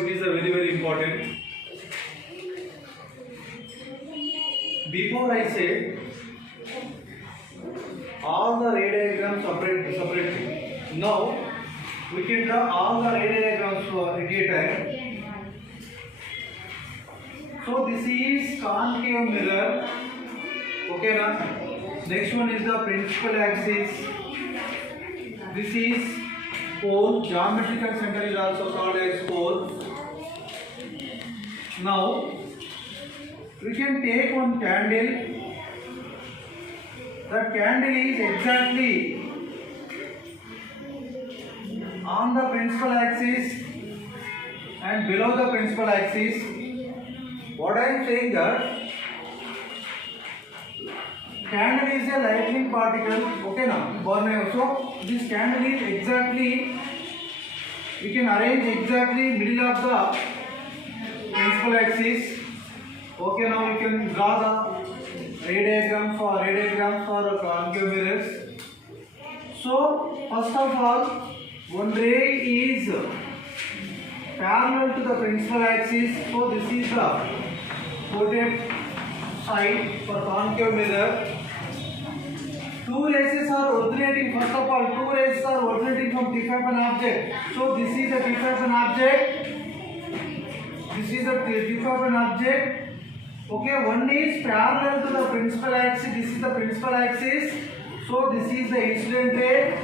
it is a very important. Before I said all the ray diagrams separately. Now we can draw all the ray diagrams for at a time. So this is concave mirror. Okay na? Next one is the principal axis. This is pole. Geometrical center is also called as pole. Now we can take one candle. The candle is exactly on the principal axis and below the principal axis. What I am saying that candle is a lightning particle. Okay now, so this candle is exactly, we can arrange exactly middle of the principal axis. Okay, now we can draw the ray diagram for concave mirrors. So first of all, one ray is parallel to the principal axis. So this is the quoted side for concave mirror. Two rays are originating. First of all, two rays are originating from tip of an object. So this is the tip of an object. This is the tip of an object. Okay, one is parallel to the principal axis. This is the principal axis. So this is the incident ray.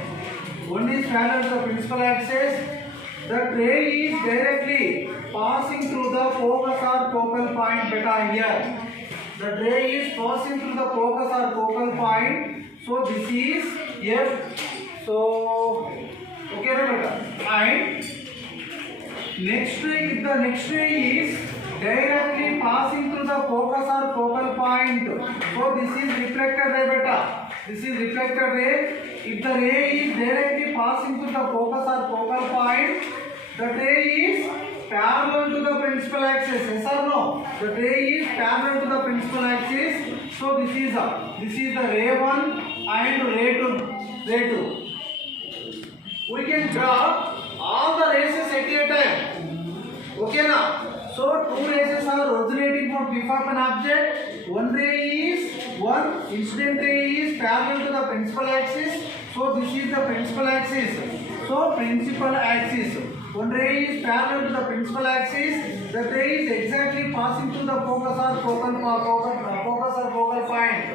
One is parallel to the principal axis. The ray is directly passing through the focus or focal point beta here. The ray is passing through the focus or focal point. So this is F. So okay, beta. And next ray, the next ray is directly passing through the focus or focal point. So this is reflected ray beta. This is reflected ray. If the ray is directly passing through the focus or focal point, the ray is parallel to the principal axis. Yes or no? The ray is parallel to the principal axis. So this is the ray 1 and ray 2. We can draw all the rays at a time. Okay now. So two rays are originating from tip of an object. One incident ray is parallel to the principal axis. So this is the principal axis. So principal axis. One ray is parallel to the principal axis. The ray is exactly passing through the focus or focal point.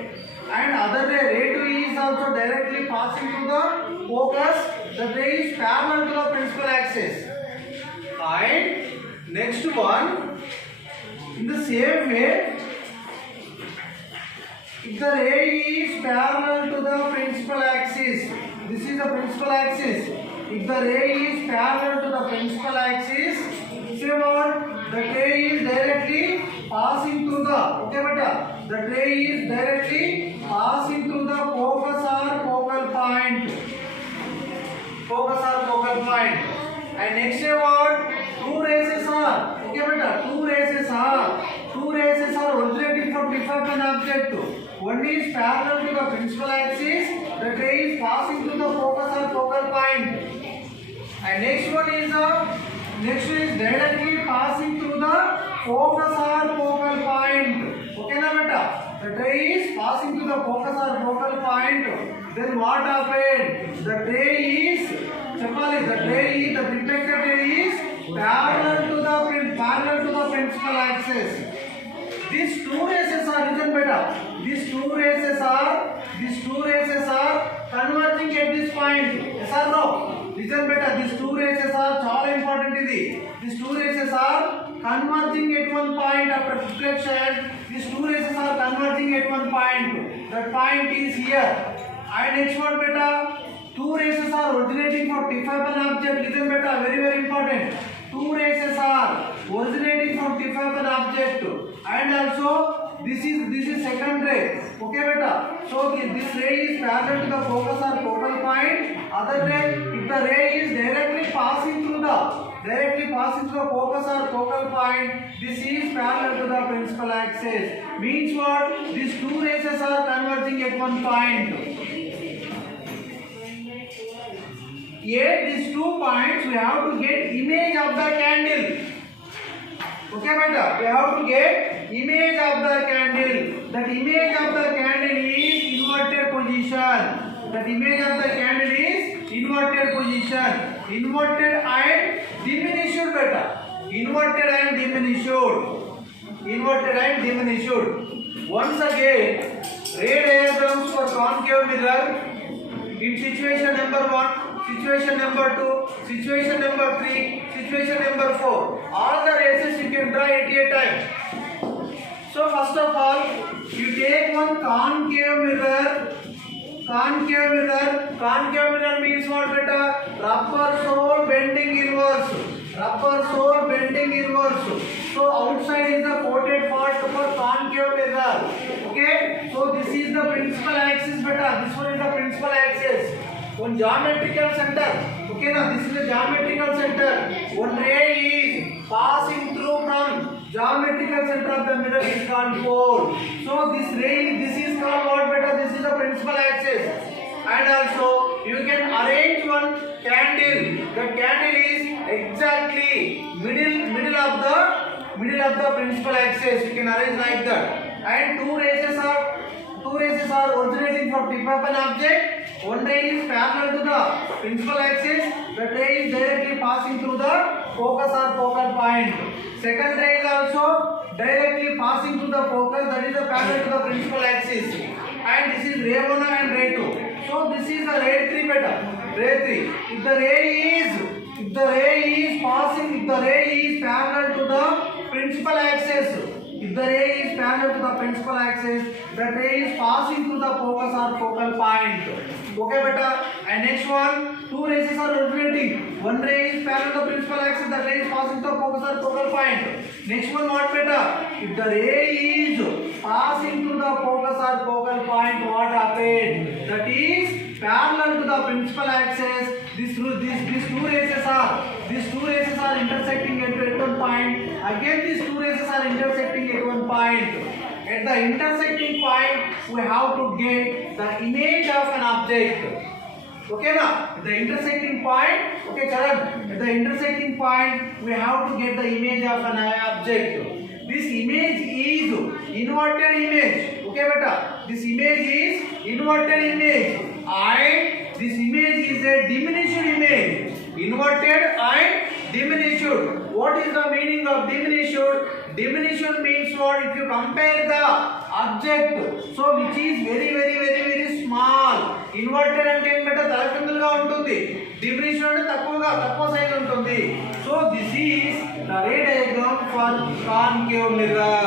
And other ray 2 is also directly passing through the focus. The ray is parallel to the principal axis. And next one, in the same way, if the ray is parallel to the principal axis, this is the principal axis. If the ray is parallel to the principal axis, say what? The ray is directly passing through the, okay beta, the ray is directly passing through the focus or focal point. And next say what? Two rays are, okay beta, two rays are originating from different object. One is parallel to the principal axis, the ray is passing through the focus or focal point. And next one is directly passing through the focus or focal point. Okay na beta? The ray is passing through the focus or focal point. Then what happened? The reflected ray is parallel to the principal axis. These two rays are written beta. These two rays are converging at this point. Yes or no? Listen beta. These two rays are chala important. These two rays are converging at one point after reflection. These two rays are converging at one point. That point is here. And next one beta. Two rays are originating from tip of an object. Listen beta. Very important. Two rays are originating from tip of an object. And also this is second ray. Okay beta. So this ray is parallel to the focus or focal point. Other ray, if the ray is directly passing through the focus or focal point, this is parallel to the principal axis. Means what? These two rays are converging at one point. At these 2 points we have to get image of the candle. Okay beta, we have to get image of the candle. That image of the candle is inverted position. That image of the candle is inverted position. Inverted and diminished beta. Inverted and diminished. Inverted and diminished. Once again, ray diagrams for concave mirror in situation number 1, situation number 2, situation number 3, situation number 4. All the races you can try at a time. So first of all, you take one concave mirror. Concave mirror. Concave mirror means what beta? Rubber sole bending inverse. Rubber sole bending inverse. So outside is the coated part for concave mirror. Okay. So this is the principal axis beta. This one is the principal axis. One geometrical center. Okay now this is the geometrical center. One ray is passing through from geometrical center of the mirror is called pole. So this ray, this is called what beta? This is the principal axis. And also you can arrange one candle. The candle is exactly middle of the principal axis. You can arrange like that. And two races are originating from tip of an object. One ray is parallel to the principal axis. The ray is directly passing through the focus or focal point. Second ray is also directly passing through the focus, that is the parallel to the principal axis. And this is ray 1 and ray 2. So this is the ray 3 beta. Ray 3. If the ray is passing, if the ray is parallel to the principal axis. If the ray is parallel to the principal axis, the ray is passing through the focus or focal point. Okay beta. And next one, two rays are originating. One ray is parallel to the principal axis, the ray is passing through the focus or focal point. Next one what beta? If the ray is passing through the focus or focal point, what happened? That is parallel to the principal axis. These two rays are intersecting at one point. Again these two rays are intersecting at one point. At the intersecting point, we have to get the image of an object. Okay now, at the intersecting point, okay Charan, at the intersecting point, we have to get the image of an object. This image is inverted image. Okay beta, this image is inverted image. And this image is a diminished image. Inverted and diminished. What is the meaning of diminished? Diminished means what? If you compare the object, so which is very small. Inverted అంటే ఏం బెట తలకిందులుగా ఉంటుంది. Diminished అంటే తక్కువ size ఉంటుంది. So this is the ray diagram for concave mirror.